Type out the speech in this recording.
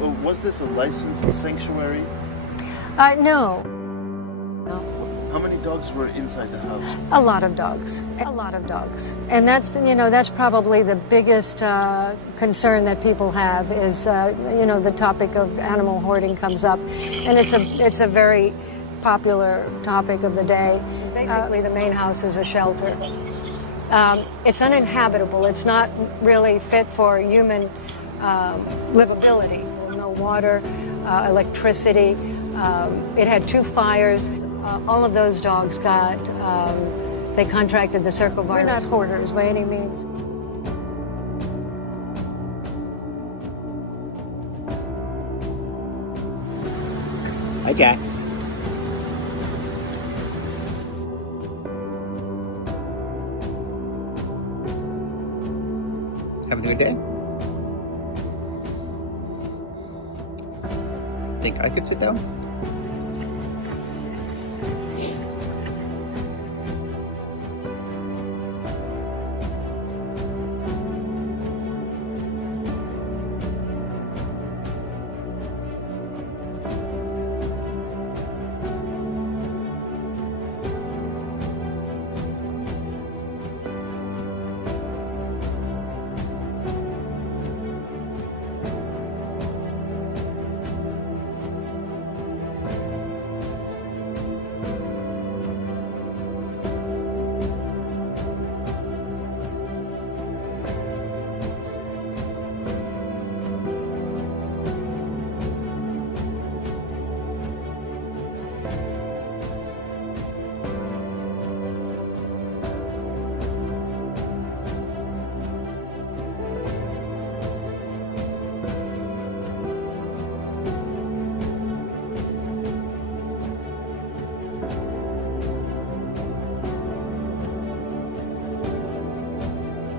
Was this a licensed sanctuary? No. How many dogs were inside the house? A lot of dogs. A lot of dogs. And that's probably the biggest concern that people have is, the topic of animal hoarding comes up. And it's a very popular topic of the day. Basically, the main house is a shelter. It's uninhabitable. It's not really fit for human livability. No water, electricity. It had 2 fires. All of those dogs they contracted the circovirus. We're not hoarders by any means. Hi, Jax. Having a good day? Think I could sit down?